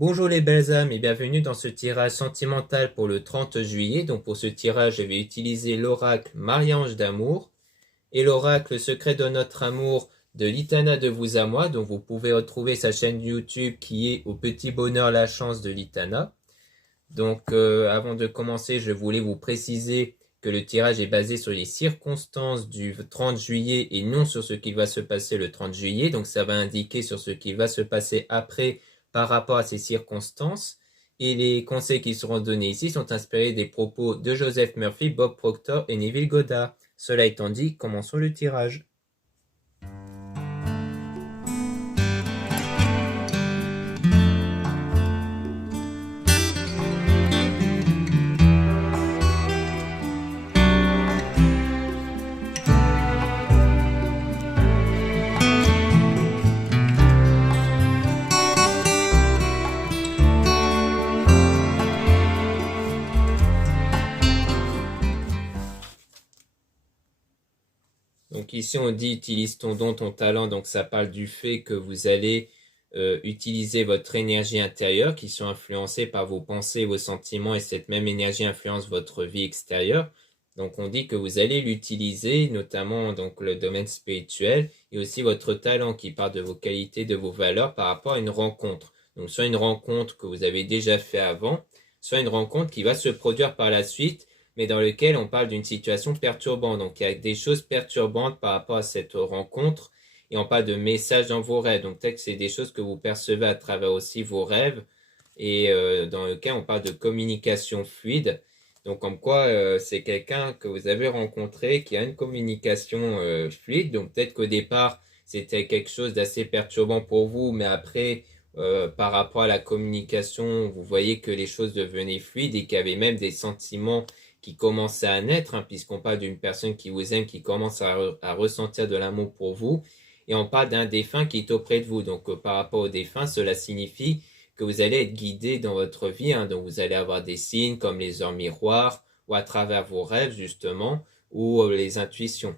Bonjour les belles âmes et bienvenue dans ce tirage sentimental pour le 30 juillet. Donc pour ce tirage, je vais utiliser l'oracle Marie-Ange d'amour et l'oracle Secret de notre amour de Litana de vous à moi. Donc vous pouvez retrouver sa chaîne YouTube qui est Au petit bonheur la chance de Litana. Donc avant de commencer, je voulais vous préciser que le tirage est basé sur les circonstances du 30 juillet et non sur ce qui va se passer le 30 juillet. Donc ça va indiquer sur ce qui va se passer après par rapport à ces circonstances. Et les conseils qui seront donnés ici sont inspirés des propos de Joseph Murphy, Bob Proctor et Neville Goddard. Cela étant dit, commençons le tirage. Donc ici on dit utilise ton don, ton talent, donc ça parle du fait que vous allez utiliser votre énergie intérieure qui sont influencées par vos pensées, vos sentiments et cette même énergie influence votre vie extérieure. Donc on dit que vous allez l'utiliser notamment donc le domaine spirituel et aussi votre talent qui part de vos qualités, de vos valeurs par rapport à une rencontre. Donc soit une rencontre que vous avez déjà fait avant, soit une rencontre qui va se produire par la suite mais dans lequel on parle d'une situation perturbante. Donc, il y a des choses perturbantes par rapport à cette rencontre et on parle de messages dans vos rêves. Donc, peut-être que c'est des choses que vous percevez à travers aussi vos rêves et dans lequel on parle de communication fluide. Donc, comme quoi, c'est quelqu'un que vous avez rencontré qui a une communication fluide. Donc, peut-être qu'au départ, c'était quelque chose d'assez perturbant pour vous, mais après, par rapport à la communication, vous voyez que les choses devenaient fluides et qu'il y avait même des sentiments qui commence à naître, hein, puisqu'on parle d'une personne qui vous aime, qui commence à ressentir de l'amour pour vous, et on parle d'un défunt qui est auprès de vous. Donc par rapport au défunt, cela signifie que vous allez être guidé dans votre vie, hein, donc vous allez avoir des signes comme les heures miroirs, ou à travers vos rêves justement, ou les intuitions.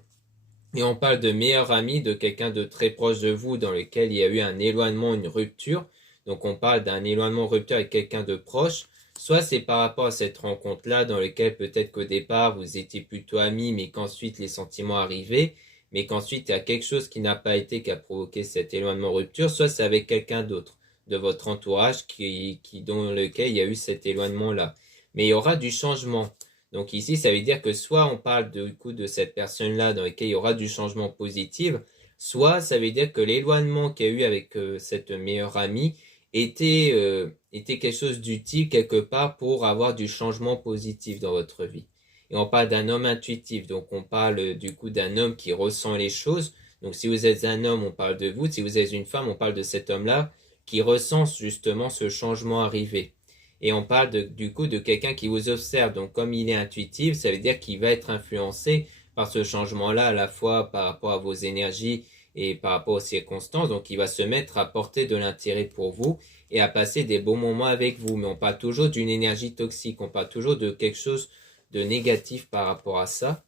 Et on parle de meilleur ami, de quelqu'un de très proche de vous, dans lequel il y a eu un éloignement, une rupture. Donc on parle d'un éloignement, rupture avec quelqu'un de proche. Soit c'est par rapport à cette rencontre-là dans laquelle peut-être qu'au départ vous étiez plutôt amis mais qu'ensuite les sentiments arrivaient, mais qu'ensuite il y a quelque chose qui n'a pas été qui a provoqué cet éloignement rupture, soit c'est avec quelqu'un d'autre de votre entourage dans lequel il y a eu cet éloignement-là. Mais il y aura du changement. Donc ici ça veut dire que soit on parle du coup de cette personne-là dans laquelle il y aura du changement positif, soit ça veut dire que l'éloignement qu'il y a eu avec cette meilleure amie était quelque chose d'utile quelque part pour avoir du changement positif dans votre vie. Et on parle d'un homme intuitif, donc on parle du coup d'un homme qui ressent les choses. Donc si vous êtes un homme, on parle de vous. Si vous êtes une femme, on parle de cet homme-là qui ressent justement ce changement arrivé. Et on parle du coup de quelqu'un qui vous observe. Donc comme il est intuitif, ça veut dire qu'il va être influencé par ce changement-là à la fois par rapport à vos énergies et par rapport aux circonstances. Donc il va se mettre à porter de l'intérêt pour vous et à passer des bons moments avec vous. Mais on parle toujours d'une énergie toxique, on parle toujours de quelque chose de négatif par rapport à ça.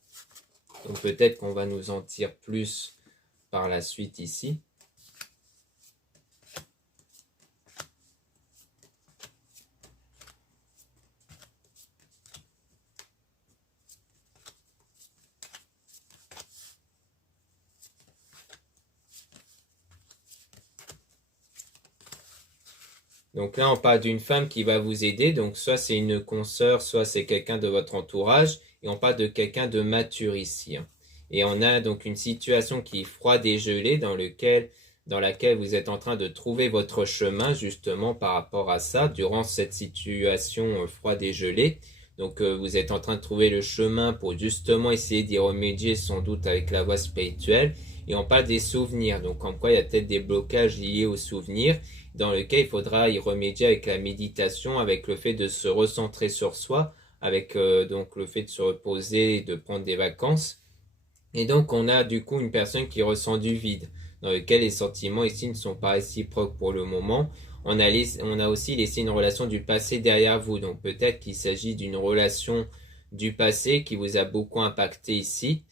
Donc peut-être qu'on va nous en dire plus par la suite ici. Donc là, on parle d'une femme qui va vous aider. Donc soit c'est une consoeur, soit c'est quelqu'un de votre entourage. Et on parle de quelqu'un de mature ici, hein. Et on a donc une situation qui est froide et gelée dans laquelle vous êtes en train de trouver votre chemin justement par rapport à ça durant cette situation froide et gelée. Donc vous êtes en train de trouver le chemin pour justement essayer d'y remédier sans doute avec la voie spirituelle. Et on parle des souvenirs. Donc en quoi il y a peut-être des blocages liés aux souvenirs dans lequel il faudra y remédier avec la méditation, avec le fait de se recentrer sur soi, avec donc le fait de se reposer, de prendre des vacances. Et donc on a du coup une personne qui ressent du vide, dans lequel les sentiments ici ne sont pas réciproques pour le moment. On a aussi laissé une relation du passé derrière vous, donc peut-être qu'il s'agit d'une relation du passé qui vous a beaucoup impacté ici,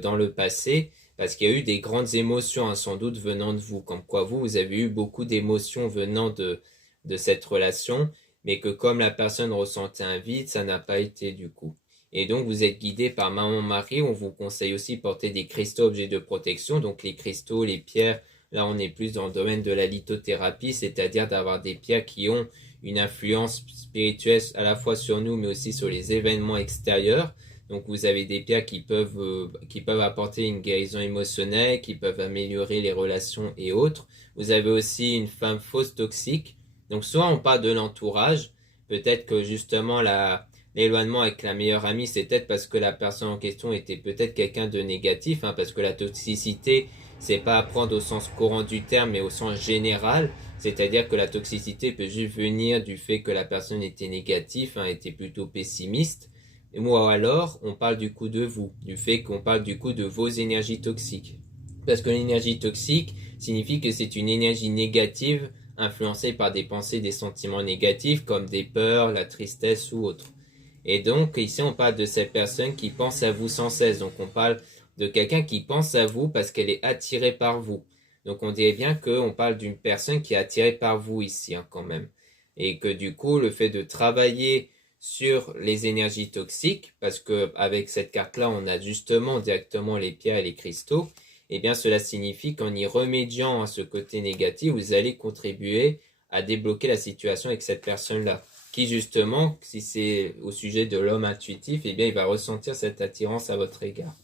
dans le passé, parce qu'il y a eu des grandes émotions, hein, sans doute venant de vous, comme quoi vous avez eu beaucoup d'émotions venant de cette relation, mais que comme la personne ressentait un vide, ça n'a pas été du coup. Et donc vous êtes guidé par Maman Marie. On vous conseille aussi de porter des cristaux objets de protection, donc les cristaux, les pierres. Là on est plus dans le domaine de la lithothérapie, c'est-à-dire d'avoir des pierres qui ont une influence spirituelle à la fois sur nous mais aussi sur les événements extérieurs. Donc vous avez des pierres qui peuvent apporter une guérison émotionnelle, qui peuvent améliorer les relations et autres. Vous avez aussi une femme fausse toxique. Donc soit on parle de l'entourage, peut-être que justement l'éloignement avec la meilleure amie, c'est peut-être parce que la personne en question était peut-être quelqu'un de négatif, hein, parce que la toxicité, c'est pas à prendre au sens courant du terme, mais au sens général. C'est-à-dire que la toxicité peut juste venir du fait que la personne était négative, hein, était plutôt pessimiste. Ou alors, on parle du coup de vous, du fait qu'on parle du coup de vos énergies toxiques. Parce que l'énergie toxique signifie que c'est une énergie négative influencée par des pensées, des sentiments négatifs comme des peurs, la tristesse ou autre. Et donc, ici, on parle de cette personne qui pense à vous sans cesse. Donc, on parle de quelqu'un qui pense à vous parce qu'elle est attirée par vous. Donc, on dirait bien qu'on parle d'une personne qui est attirée par vous ici, hein, quand même. Et que du coup, le fait de travailler sur les énergies toxiques, parce que avec cette carte-là, on a justement directement les pierres et les cristaux, eh bien, cela signifie qu'en y remédiant à ce côté négatif, vous allez contribuer à débloquer la situation avec cette personne-là qui justement, si c'est au sujet de l'homme intuitif, eh bien, il va ressentir cette attirance à votre égard.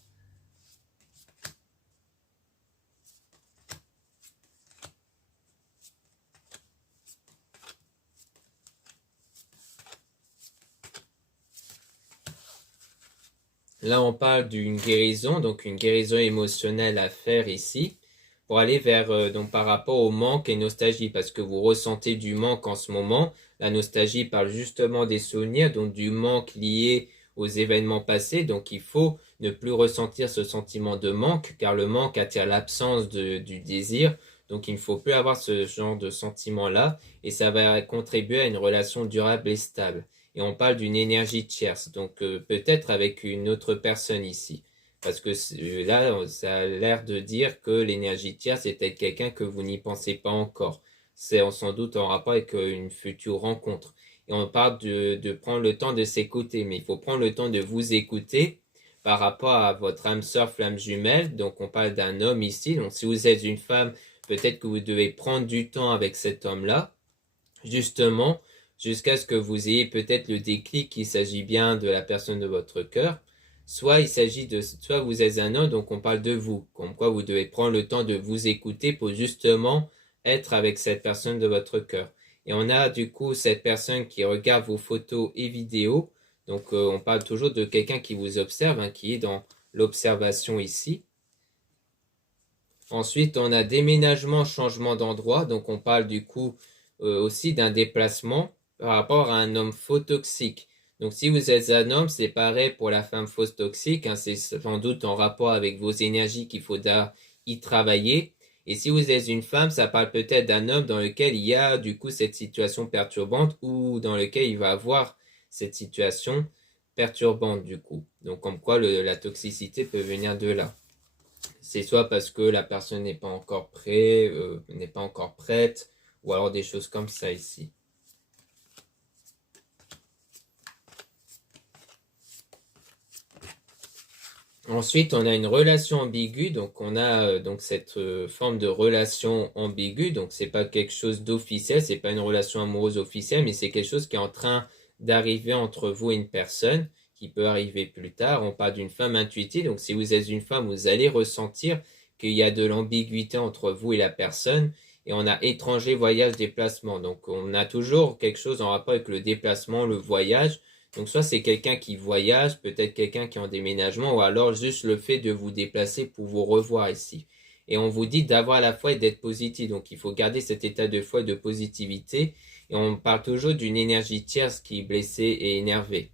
Là, on parle d'une guérison, donc une guérison émotionnelle à faire ici, pour aller vers, donc par rapport au manque et nostalgie, parce que vous ressentez du manque en ce moment. La nostalgie parle justement des souvenirs, donc du manque lié aux événements passés. Donc il faut ne plus ressentir ce sentiment de manque, car le manque attire l'absence du désir. Donc il ne faut plus avoir ce genre de sentiment-là, et ça va contribuer à une relation durable et stable. Et on parle d'une énergie tierce, donc peut-être avec une autre personne ici. Parce que là, ça a l'air de dire que l'énergie tierce est peut-être quelqu'un que vous n'y pensez pas encore. C'est sans doute en rapport avec une future rencontre. Et on parle de prendre le temps de s'écouter, mais il faut prendre le temps de vous écouter par rapport à votre âme sœur flamme jumelle. Donc on parle d'un homme ici. Donc si vous êtes une femme, peut-être que vous devez prendre du temps avec cet homme-là, justement, jusqu'à ce que vous ayez peut-être le déclic qu'il s'agit bien de la personne de votre cœur. Soit il s'agit soit vous êtes un homme, donc on parle de vous, comme quoi vous devez prendre le temps de vous écouter pour justement être avec cette personne de votre cœur. Et on a du coup cette personne qui regarde vos photos et vidéos. Donc on parle toujours de quelqu'un qui vous observe, hein, qui est dans l'observation ici. Ensuite, on a déménagement, changement d'endroit. Donc on parle du coup aussi d'un déplacement par rapport à un homme faux toxique. Donc si vous êtes un homme, c'est pareil pour la femme fausse toxique, hein, c'est sans doute en rapport avec vos énergies qu'il faudra y travailler. Et si vous êtes une femme, ça parle peut-être d'un homme dans lequel il y a du coup cette situation perturbante ou dans lequel il va avoir cette situation perturbante du coup. Donc comme quoi la toxicité peut venir de là. C'est soit parce que la personne n'est pas encore prête, n'est pas encore prête, ou alors des choses comme ça ici. Ensuite, on a une relation ambiguë, donc on a donc cette forme de relation ambiguë, donc c'est pas quelque chose d'officiel, c'est pas une relation amoureuse officielle, mais c'est quelque chose qui est en train d'arriver entre vous et une personne, qui peut arriver plus tard. On parle d'une femme intuitive, donc si vous êtes une femme, vous allez ressentir qu'il y a de l'ambiguïté entre vous et la personne. Et on a étranger, voyage, déplacement. Donc on a toujours quelque chose en rapport avec le déplacement, le voyage. Donc soit c'est quelqu'un qui voyage, peut-être quelqu'un qui est en déménagement, ou alors juste le fait de vous déplacer pour vous revoir ici. Et on vous dit d'avoir la foi et d'être positif. Donc il faut garder cet état de foi et de positivité. Et on parle toujours d'une énergie tierce qui est blessée et énervée.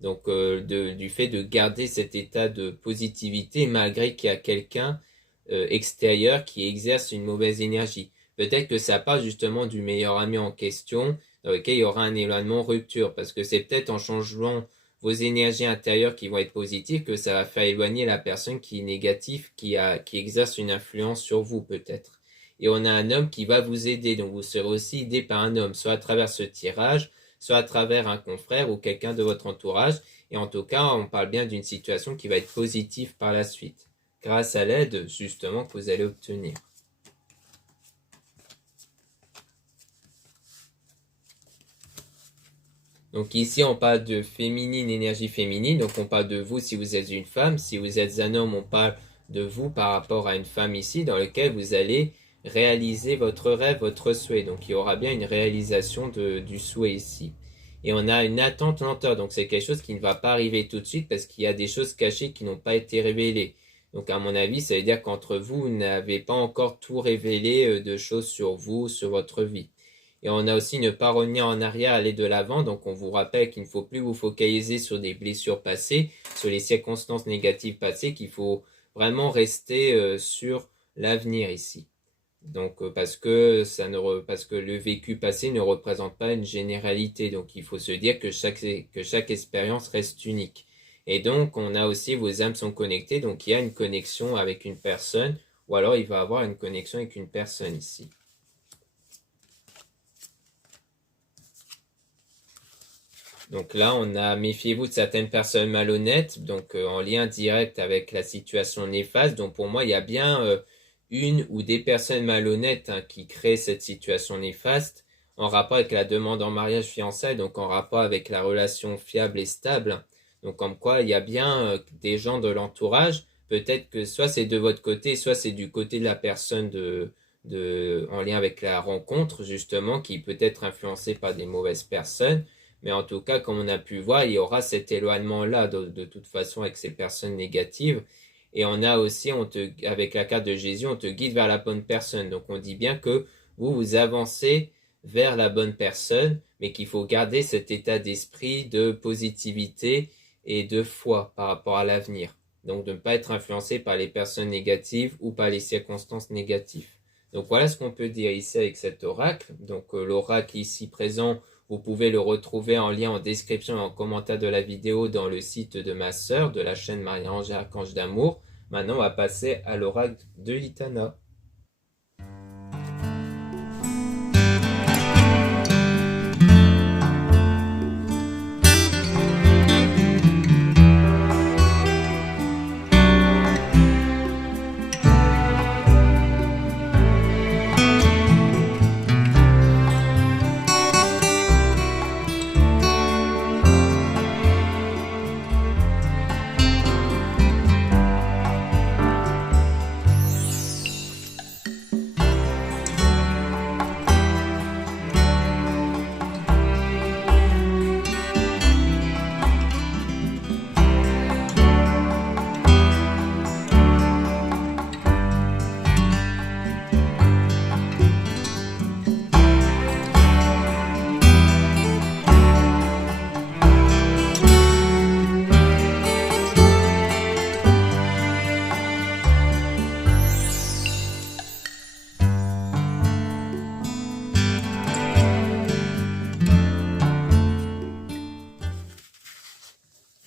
Donc du fait de garder cet état de positivité malgré qu'il y a quelqu'un extérieur qui exerce une mauvaise énergie. Peut-être que ça part justement du meilleur ami en question, dans lequel il y aura un éloignement rupture, parce que c'est peut-être en changeant vos énergies intérieures qui vont être positives que ça va faire éloigner la personne qui est négative, qui exerce une influence sur vous peut-être. et on a un homme qui va vous aider. Donc vous serez aussi aidé par un homme, soit à travers ce tirage, soit à travers un confrère ou quelqu'un de votre entourage. Et en tout cas, on parle bien d'une situation qui va être positive par la suite, grâce à l'aide justement que vous allez obtenir. Donc ici, on parle de féminine, énergie féminine. Donc on parle de vous si vous êtes une femme. Si vous êtes un homme, on parle de vous par rapport à une femme ici, dans lequel vous allez réaliser votre rêve, votre souhait. Donc il y aura bien une réalisation du souhait ici. Et on a une attente lenteur. Donc c'est quelque chose qui ne va pas arriver tout de suite parce qu'il y a des choses cachées qui n'ont pas été révélées. Donc à mon avis, ça veut dire qu'entre vous, vous n'avez pas encore tout révélé de choses sur vous, sur votre vie. Et on a aussi ne pas revenir en arrière, aller de l'avant. Donc on vous rappelle qu'il ne faut plus vous focaliser sur des blessures passées, sur les circonstances négatives passées, qu'il faut vraiment rester sur l'avenir ici. Donc parce que le vécu passé ne représente pas une généralité. Donc il faut se dire que chaque expérience reste unique. Et donc on a aussi vos âmes sont connectées. Donc il y a une connexion avec une personne, ou alors il va avoir une connexion avec une personne ici. Donc là, on a méfiez-vous de certaines personnes malhonnêtes, donc en lien direct avec la situation néfaste. Donc pour moi, il y a bien une ou des personnes malhonnêtes qui créent cette situation néfaste en rapport avec la demande en mariage fiançailles, donc en rapport avec la relation fiable et stable. Donc comme quoi, il y a bien des gens de l'entourage, peut-être que soit c'est de votre côté, soit c'est du côté de la personne en lien avec la rencontre, justement, qui peut être influencée par des mauvaises personnes. Mais en tout cas, comme on a pu voir, il y aura cet éloignement-là de toute façon avec ces personnes négatives. Et on a aussi, avec la carte de Jésus, on te guide vers la bonne personne. Donc on dit bien que vous avancez vers la bonne personne, mais qu'il faut garder cet état d'esprit de positivité et de foi par rapport à l'avenir. Donc de ne pas être influencé par les personnes négatives ou par les circonstances négatives. Donc voilà ce qu'on peut dire ici avec cet oracle. Donc l'oracle ici présent, vous pouvez le retrouver en lien en description et en commentaire de la vidéo dans le site de ma sœur, de la chaîne Marie-Ange Archange d'Amour. Maintenant, on va passer à l'oracle de Litana.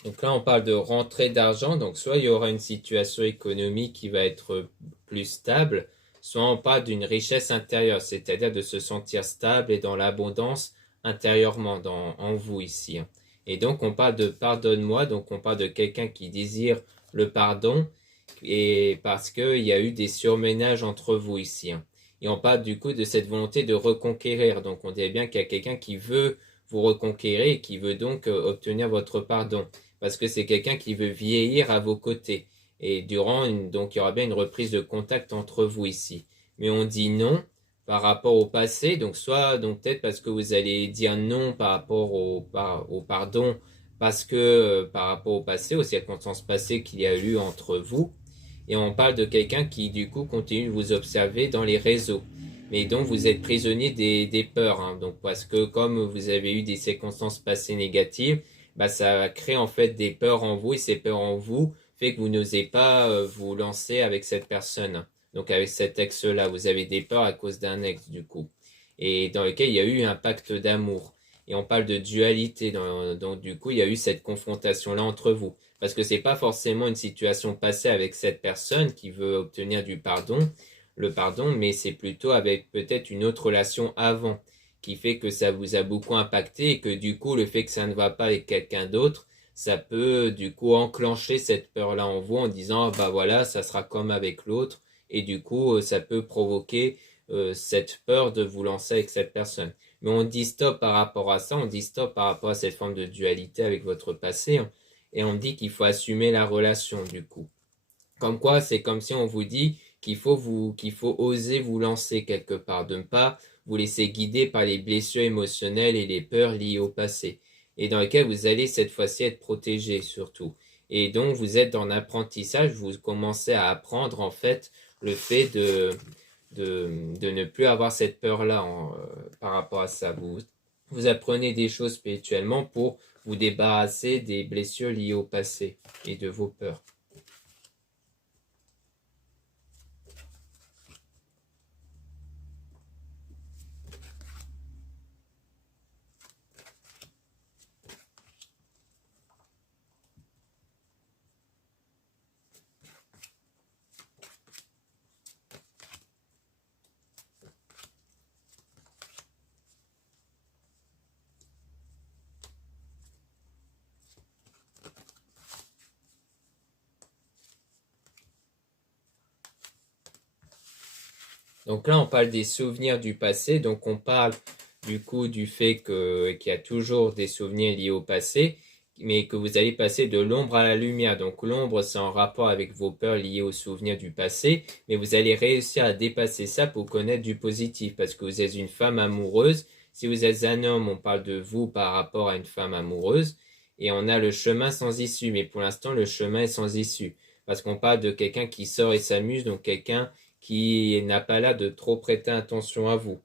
Donc là, on parle de rentrée d'argent. Donc soit il y aura une situation économique qui va être plus stable, soit on parle d'une richesse intérieure, c'est-à-dire de se sentir stable et dans l'abondance intérieurement en vous ici. Et donc on parle de pardonne-moi, donc on parle de quelqu'un qui désire le pardon et parce qu'il y a eu des surménages entre vous ici. Et on parle du coup de cette volonté de reconquérir. Donc on dirait bien qu'il y a quelqu'un qui veut vous reconquérir et qui veut donc obtenir votre pardon. Parce que c'est quelqu'un qui veut vieillir à vos côtés. Et donc il y aura bien une reprise de contact entre vous ici. Mais on dit non par rapport au passé. Donc peut-être parce que vous allez dire non par rapport au pardon, parce que par rapport au passé, aux circonstances passées qu'il y a eu entre vous. Et on parle de quelqu'un qui du coup continue de vous observer dans les réseaux. Mais donc vous êtes prisonnier des peurs. Donc parce que comme vous avez eu des circonstances passées négatives, ça crée en fait des peurs en vous et ces peurs en vous fait que vous n'osez pas vous lancer avec cette personne. Donc avec cet ex-là, vous avez des peurs à cause d'un ex du coup. Et dans lequel il y a eu un pacte d'amour. Et on parle de dualité. Donc du coup, il y a eu cette confrontation-là entre vous. Parce que c'est pas forcément une situation passée avec cette personne qui veut obtenir du pardon. le pardon, mais c'est plutôt avec peut-être une autre relation avant qui fait que ça vous a beaucoup impacté et que du coup, le fait que ça ne va pas avec quelqu'un d'autre, ça peut du coup enclencher cette peur-là en vous en disant, ah, bah voilà, ça sera comme avec l'autre. Et du coup, ça peut provoquer cette peur de vous lancer avec cette personne. Mais on dit stop par rapport à ça, on dit stop par rapport à cette forme de dualité avec votre passé, hein, et on dit qu'il faut assumer la relation du coup. Comme quoi, c'est comme si on vous dit qu'il faut oser vous lancer quelque part, de ne pas vous laisser guider par les blessures émotionnelles et les peurs liées au passé, et dans lesquelles vous allez cette fois-ci être protégé surtout. Et donc, vous êtes en apprentissage, vous commencez à apprendre en fait le fait de ne plus avoir cette peur-là par rapport à ça. Vous apprenez des choses spirituellement pour vous débarrasser des blessures liées au passé et de vos peurs. Donc là, on parle des souvenirs du passé. Donc on parle du coup du fait qu'il y a toujours des souvenirs liés au passé, mais que vous allez passer de l'ombre à la lumière. Donc l'ombre, c'est en rapport avec vos peurs liées aux souvenirs du passé, mais vous allez réussir à dépasser ça pour connaître du positif, parce que vous êtes une femme amoureuse. Si vous êtes un homme, on parle de vous par rapport à une femme amoureuse, et on a le chemin sans issue. Mais pour l'instant, le chemin est sans issue, parce qu'on parle de quelqu'un qui sort et s'amuse, donc quelqu'un qui n'a pas l'air de trop prêter attention à vous,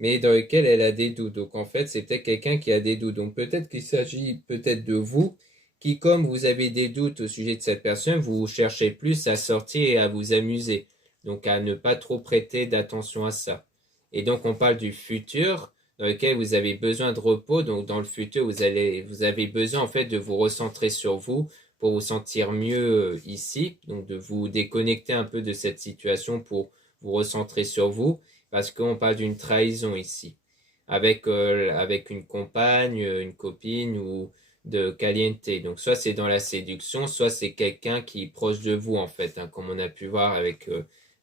mais dans lequel elle a des doutes. Donc en fait, c'est peut-être quelqu'un qui a des doutes. Donc peut-être qu'il s'agit peut-être de vous, qui comme vous avez des doutes au sujet de cette personne, vous cherchez plus à sortir et à vous amuser. Donc à ne pas trop prêter d'attention à ça. Et donc on parle du futur, dans lequel vous avez besoin de repos. Donc dans le futur, vous avez besoin en fait de vous recentrer sur vous pour vous sentir mieux ici. Donc de vous déconnecter un peu de cette situation pour vous recentrer sur vous, parce qu'on parle d'une trahison ici, avec une compagne, une copine ou de caliente. Donc soit c'est dans la séduction, soit c'est quelqu'un qui est proche de vous en fait, hein, comme on a pu voir avec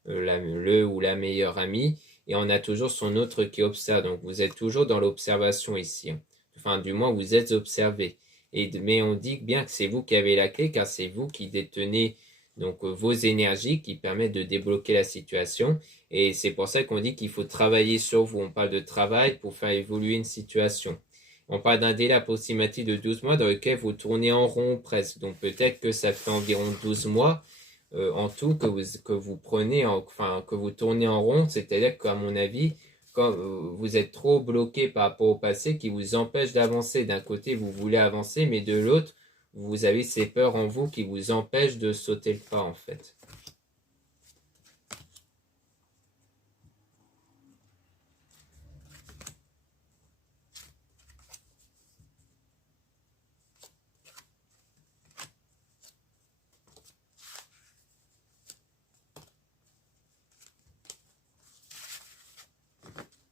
le ou la meilleure amie, et on a toujours son autre qui observe. Donc vous êtes toujours dans l'observation ici, hein. Enfin du moins vous êtes observé. Mais on dit bien que c'est vous qui avez la clé, car c'est vous qui détenez donc vos énergies qui permettent de débloquer la situation. Et c'est pour ça qu'on dit qu'il faut travailler sur vous. On parle de travail pour faire évoluer une situation. On parle d'un délai approximatif de 12 mois dans lequel vous tournez en rond presque. Donc peut-être que ça fait environ 12 mois en tout que vous prenez, enfin que vous tournez en rond. C'est-à-dire qu'à mon avis, quand vous êtes trop bloqué par rapport au passé qui vous empêche d'avancer. D'un côté, vous voulez avancer, mais de l'autre, vous avez ces peurs en vous qui vous empêchent de sauter le pas en fait.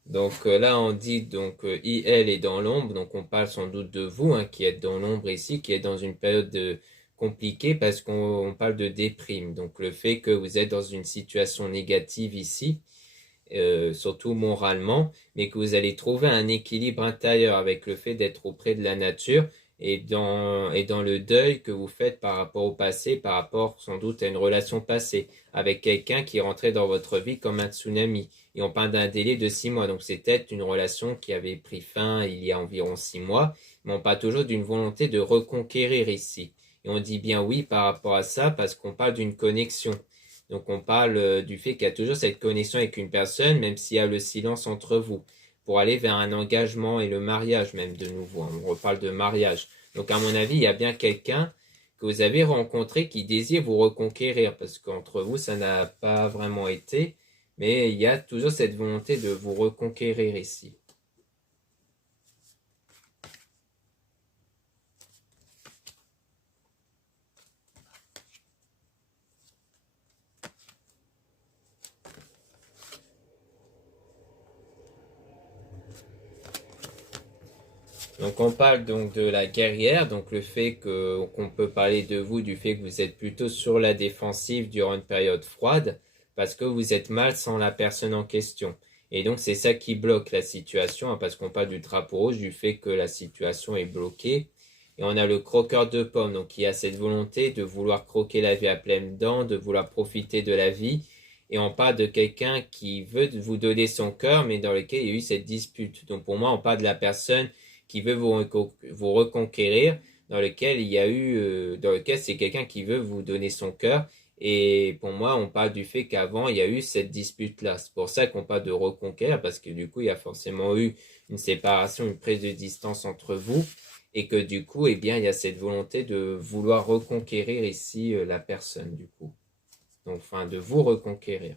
Donc là, on dit donc IL est dans l'ombre, donc on parle sans doute de vous, hein, qui êtes dans l'ombre ici, qui êtes dans une période compliquée parce qu'on parle de déprime. Donc le fait que vous êtes dans une situation négative ici, surtout moralement, mais que vous allez trouver un équilibre intérieur avec le fait d'être auprès de la nature et dans le deuil que vous faites par rapport au passé, par rapport sans doute à une relation passée, avec quelqu'un qui est rentré dans votre vie comme un tsunami. Et on parle d'un délai de 6 mois, donc c'est peut-être une relation qui avait pris fin il y a environ 6 mois, mais on parle toujours d'une volonté de reconquérir ici. Et on dit bien oui par rapport à ça parce qu'on parle d'une connexion. Donc on parle du fait qu'il y a toujours cette connexion avec une personne, même s'il y a le silence entre vous, pour aller vers un engagement et le mariage même de nouveau, hein. On reparle de mariage. Donc à mon avis, il y a bien quelqu'un que vous avez rencontré qui désire vous reconquérir, parce qu'entre vous, ça n'a pas vraiment été, mais il y a toujours cette volonté de vous reconquérir ici. Donc on parle donc de la guerrière, donc le fait qu'on peut parler de vous, du fait que vous êtes plutôt sur la défensive durant une période froide, parce que vous êtes mal sans la personne en question. Et donc c'est ça qui bloque la situation, hein, parce qu'on parle du drapeau rouge, du fait que la situation est bloquée. Et on a le croqueur de pommes, donc qui a cette volonté de vouloir croquer la vie à pleines dents, de vouloir profiter de la vie. Et on parle de quelqu'un qui veut vous donner son cœur, mais dans lequel il y a eu cette dispute. Donc pour moi, on parle de la personne qui veut vous reconquérir, dans lequel il y a eu, dans lequel c'est quelqu'un qui veut vous donner son cœur. Et pour moi, on parle du fait qu'avant, il y a eu cette dispute-là. C'est pour ça qu'on parle de reconquérir, parce que du coup, il y a forcément eu une séparation, une prise de distance entre vous, et que du coup, eh bien, il y a cette volonté de vouloir reconquérir ici la personne, du coup. Donc, enfin, de vous reconquérir.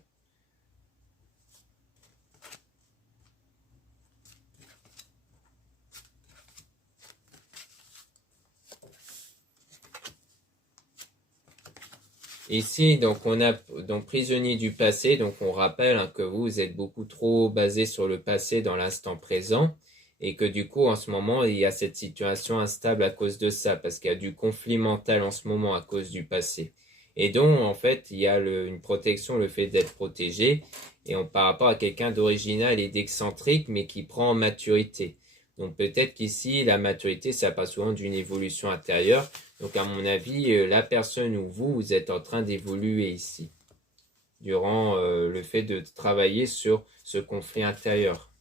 Ici, donc, on a donc prisonnier du passé. Donc, on rappelle hein, que vous êtes beaucoup trop basé sur le passé dans l'instant présent et que du coup, en ce moment, il y a cette situation instable à cause de ça, parce qu'il y a du conflit mental en ce moment à cause du passé. Et donc, en fait, il y a une protection, le fait d'être protégé, et par rapport à quelqu'un d'original et d'excentrique, mais qui prend en maturité. Donc, peut-être qu'ici, la maturité, ça passe souvent d'une évolution intérieure. Donc, à mon avis, la personne ou vous, vous êtes en train d'évoluer ici, durant le fait de travailler sur ce conflit intérieur.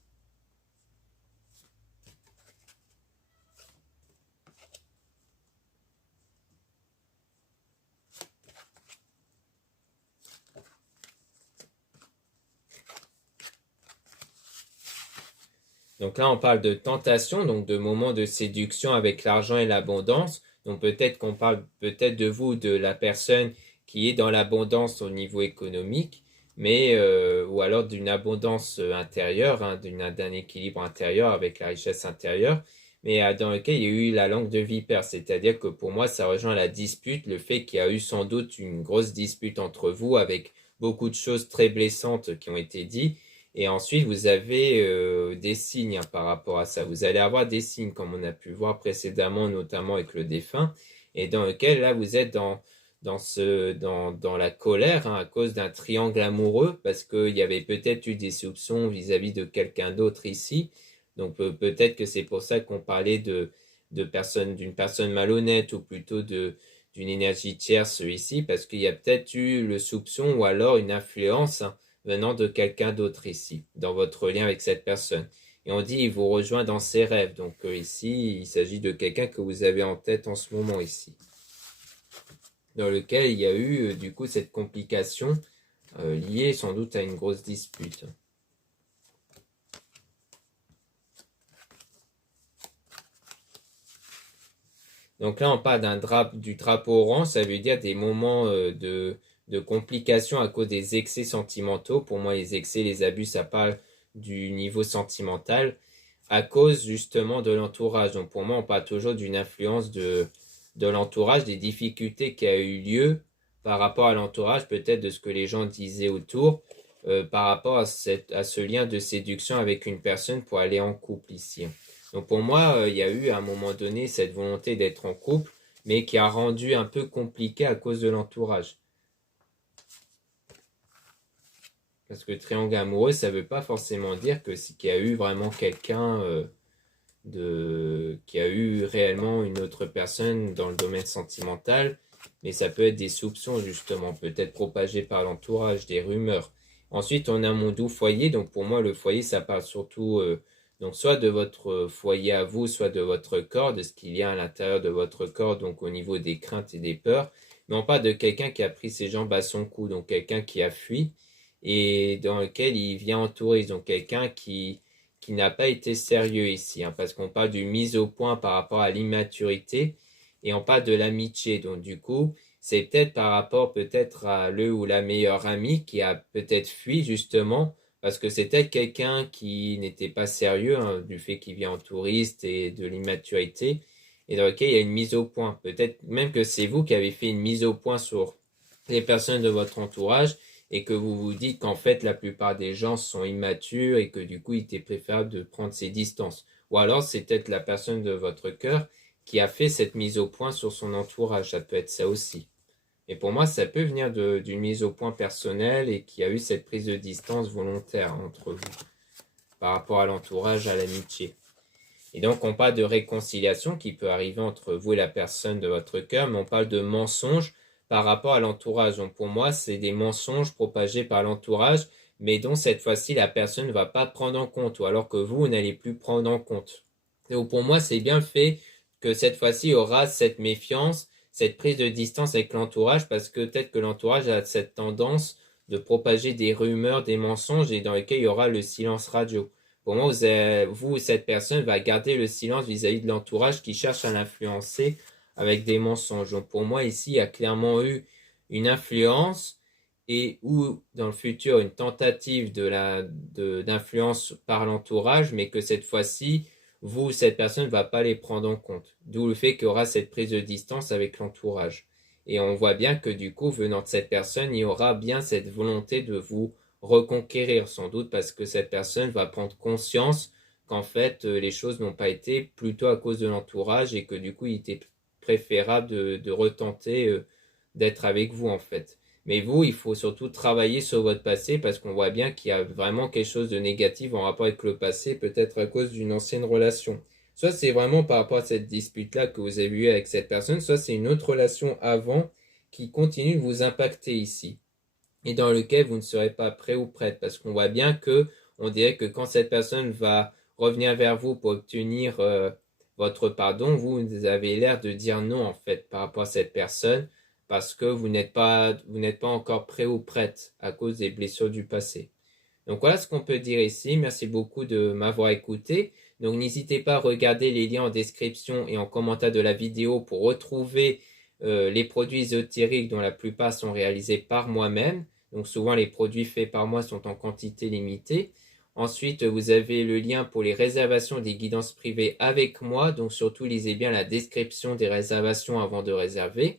Donc là, on parle de tentation, donc de moments de séduction avec l'argent et l'abondance. Donc peut-être qu'on parle peut-être de vous, de la personne qui est dans l'abondance au niveau économique, mais ou alors d'une abondance intérieure, hein, d'un équilibre intérieur avec la richesse intérieure, mais dans lequel il y a eu la langue de vipère. C'est-à-dire que pour moi, ça rejoint la dispute, le fait qu'il y a eu sans doute une grosse dispute entre vous avec beaucoup de choses très blessantes qui ont été dites. Et ensuite, vous avez des signes hein, par rapport à ça. Vous allez avoir des signes, comme on a pu voir précédemment, notamment avec le défunt, et dans lequel là, vous êtes dans la colère hein, à cause d'un triangle amoureux, parce qu'il y avait peut-être eu des soupçons vis-à-vis de quelqu'un d'autre ici. Donc peut-être que c'est pour ça qu'on parlait d'une personne malhonnête, ou plutôt d'une énergie tierce ici, parce qu'il y a peut-être eu le soupçon ou alors une influence hein, venant de quelqu'un d'autre ici, dans votre lien avec cette personne. Et on dit, il vous rejoint dans ses rêves. Donc ici, il s'agit de quelqu'un que vous avez en tête en ce moment ici, dans lequel il y a eu du coup cette complication liée sans doute à une grosse dispute. Donc là, on parle du drapeau orange, ça veut dire des moments de complications à cause des excès sentimentaux. Pour moi, les excès, les abus, ça parle du niveau sentimental, à cause justement de l'entourage. Donc pour moi, on parle toujours d'une influence de l'entourage, des difficultés qui a eu lieu par rapport à l'entourage, peut-être de ce que les gens disaient autour, par rapport à ce lien de séduction avec une personne pour aller en couple ici. Donc pour moi, il y a eu à un moment donné cette volonté d'être en couple, mais qui a rendu un peu compliqué à cause de l'entourage. Parce que triangle amoureux, ça ne veut pas forcément dire qu'il y a eu vraiment quelqu'un qui a eu réellement une autre personne dans le domaine sentimental, mais ça peut être des soupçons justement, peut-être propagés par l'entourage, des rumeurs. Ensuite, on a mon doux foyer, donc pour moi, le foyer, ça parle surtout donc soit de votre foyer à vous, soit de votre corps, de ce qu'il y a à l'intérieur de votre corps, donc au niveau des craintes et des peurs, mais on parle de quelqu'un qui a pris ses jambes à son cou, donc quelqu'un qui a fui, et dans lequel il vient en touriste, donc quelqu'un qui n'a pas été sérieux ici, hein, parce qu'on parle d'une mise au point par rapport à l'immaturité, et on parle de l'amitié, donc du coup, c'est peut-être par rapport peut-être à le ou la meilleure amie qui a peut-être fui justement, parce que c'était quelqu'un qui n'était pas sérieux, hein, du fait qu'il vient en touriste et de l'immaturité, et dans lequel il y a une mise au point. Peut-être même que c'est vous qui avez fait une mise au point sur les personnes de votre entourage, et que vous vous dites qu'en fait la plupart des gens sont immatures et que du coup il était préférable de prendre ses distances. Ou alors c'est peut-être la personne de votre cœur qui a fait cette mise au point sur son entourage. Ça peut être ça aussi. Et pour moi, ça peut venir d'une mise au point personnelle et qui a eu cette prise de distance volontaire entre vous par rapport à l'entourage, à l'amitié. Et donc, on parle de réconciliation qui peut arriver entre vous et la personne de votre cœur, mais on parle de mensonges par rapport à l'entourage. Donc, pour moi, c'est des mensonges propagés par l'entourage, mais dont cette fois-ci, la personne ne va pas prendre en compte, ou alors que vous n'allez plus prendre en compte. Donc, pour moi, c'est bien fait que cette fois-ci, il y aura cette méfiance, cette prise de distance avec l'entourage, parce que peut-être que l'entourage a cette tendance de propager des rumeurs, des mensonges, et dans lesquels il y aura le silence radio. Pour moi, vous, cette personne va garder le silence vis-à-vis de l'entourage qui cherche à l'influencer avec des mensonges. Donc pour moi, ici, il y a clairement eu une influence et ou dans le futur une tentative d'influence par l'entourage, mais que cette fois-ci, vous, cette personne ne va pas les prendre en compte. D'où le fait qu'il y aura cette prise de distance avec l'entourage. Et on voit bien que du coup, venant de cette personne, il y aura bien cette volonté de vous reconquérir, sans doute parce que cette personne va prendre conscience qu'en fait, les choses n'ont pas été plutôt à cause de l'entourage et que du coup, il était préférable de retenter d'être avec vous en fait. Mais vous, il faut surtout travailler sur votre passé parce qu'on voit bien qu'il y a vraiment quelque chose de négatif en rapport avec le passé, peut-être à cause d'une ancienne relation. Soit c'est vraiment par rapport à cette dispute-là que vous avez eue avec cette personne, soit c'est une autre relation avant qui continue de vous impacter ici et dans lequel vous ne serez pas prêt ou prête parce qu'on voit bien que on dirait que quand cette personne va revenir vers vous pour obtenir votre pardon, vous avez l'air de dire non en fait par rapport à cette personne parce que vous n'êtes pas encore prêt ou prête à cause des blessures du passé. Donc voilà ce qu'on peut dire ici. Merci beaucoup de m'avoir écouté. Donc n'hésitez pas à regarder les liens en description et en commentaire de la vidéo pour retrouver les produits ésotériques dont la plupart sont réalisés par moi-même. Donc souvent les produits faits par moi sont en quantité limitée. Ensuite, vous avez le lien pour les réservations des guidances privées avec moi. Donc surtout lisez bien la description des réservations avant de réserver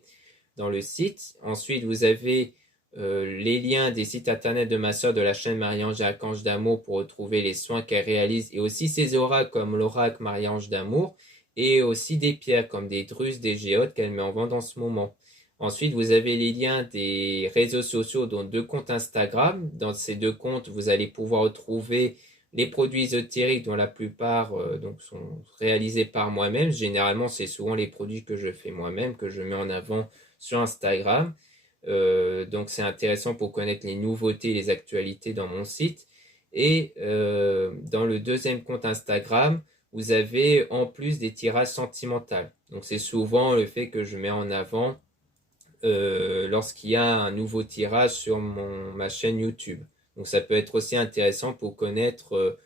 dans le site. Ensuite, vous avez les liens des sites internet de ma sœur de la chaîne Marie-Ange et Archange d'Amour pour retrouver les soins qu'elle réalise et aussi ses oracles comme l'oracle Marie-Ange d'Amour et aussi des pierres comme des drusses, des géodes qu'elle met en vente en ce moment. Ensuite, vous avez les liens des réseaux sociaux, dont 2 comptes Instagram. Dans ces 2 comptes, vous allez pouvoir retrouver les produits ésotériques dont la plupart donc sont réalisés par moi-même. Généralement, c'est souvent les produits que je fais moi-même, que je mets en avant sur Instagram. Donc c'est intéressant pour connaître les nouveautés, les actualités dans mon site. Et dans le 2e compte Instagram, vous avez en plus des tirages sentimentaux. Donc c'est souvent le fait que je mets en avant lorsqu'il y a un nouveau tirage sur ma chaîne YouTube. Donc ça peut être aussi intéressant pour connaître,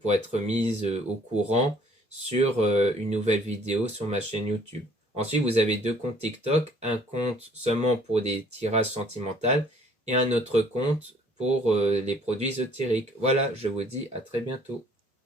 pour être mise au courant sur une nouvelle vidéo sur ma chaîne YouTube. Ensuite, vous avez 2 comptes TikTok, un compte seulement pour des tirages sentimentaux et un autre compte pour les produits ésotériques. Voilà, je vous dis à très bientôt.